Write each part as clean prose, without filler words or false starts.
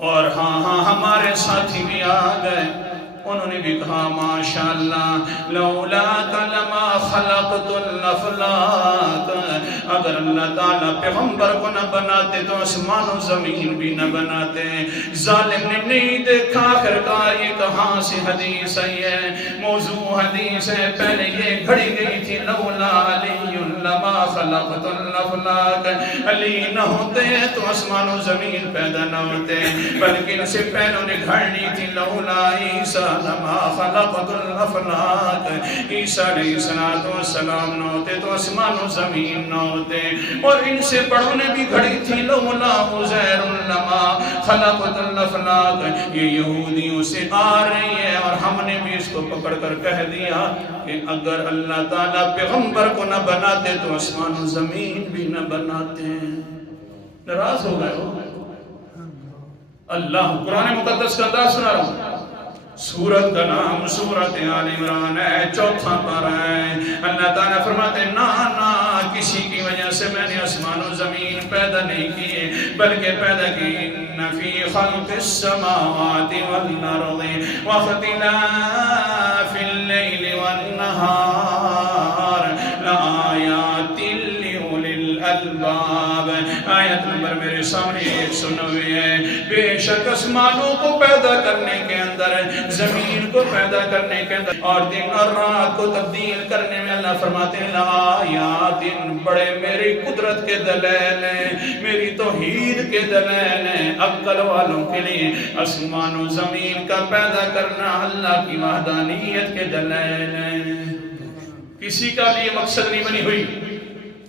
اور ہاں ہمارے ساتھی بھی آ گئے، انہوں نے بھی کہا ماشاءاللہ لولاک لما خلقت الافلاک، اگر اللہ تعالیٰ پیغمبر کو نہ بناتے تو آسمان و زمین بھی نہ بناتے۔ ظالم نے نہیں دیکھا آخرکار یہ کہاں سے حدیث آئی ہے، موضوع حدیث ہے، پہلے یہ گھڑی گئی تھی لولا علی لما خلقت الافلاک، علی نہ ہوتے تو آسمان و زمین پیدا نہ ہوتے، بلکہ ان سے پہلوں نے گھڑنی تھی لولا عیسیٰ لما خلقت الافلاک، عیسیٰ علیہ السلام نہ ہوتے تو آسمان و زمین نہ ہوتے۔ اور ان سے بڑوں نے بھی گھڑی تھی لولا عزیر لما خلقت الافلاک، یہ یہودیوں سے آ رہی ہے، اور ہم نے بھی اس کو پکڑ کر کہہ دیا کہ اگر اللہ تعالیٰ پیغمبر کو نہ بناتے تو آسمان و زمین بھی نہ بناتے۔ ناراض ہو گئے ہو اللہ۔ قرآن مقدس کا انداز سنا رہا ہوں، سورت کا نام سورت آل عمران ہے، 4 پارہ ہے۔ اللہ تعالیٰ فرماتے ہیں نا کسی کی وجہ سے میں نے آسمان و زمین پیدا نہیں کیے، بلکہ پیدا کی ان فی خلق السماوات والارض واختلاف اللیل والنہار لآیات لأولی الالباب۔ آیت نمبر میرے سامنے 190 ہے۔ بے شک آسمانوں کو پیدا کرنے کے اندر، زمین کو پیدا کرنے کے اندر، اور دن اور رات کو تبدیل کرنے میں اللہ فرماتے ہیں لآیات، بڑے میری قدرت کے دلائل ہیں، میری توحید کے دلائل ہیں، عقل والوں کے لیے آسمان و زمین کا پیدا کرنا اللہ کی وحدانیت کے دلائل ہیں۔ کسی کا لیے مقصد نہیں بنی ہوئی،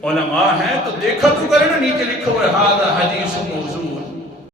علماء ہیں تو دیکھا تو کرے نا، نیچے لکھا ہوا ہے ھذا حدیث موضوع،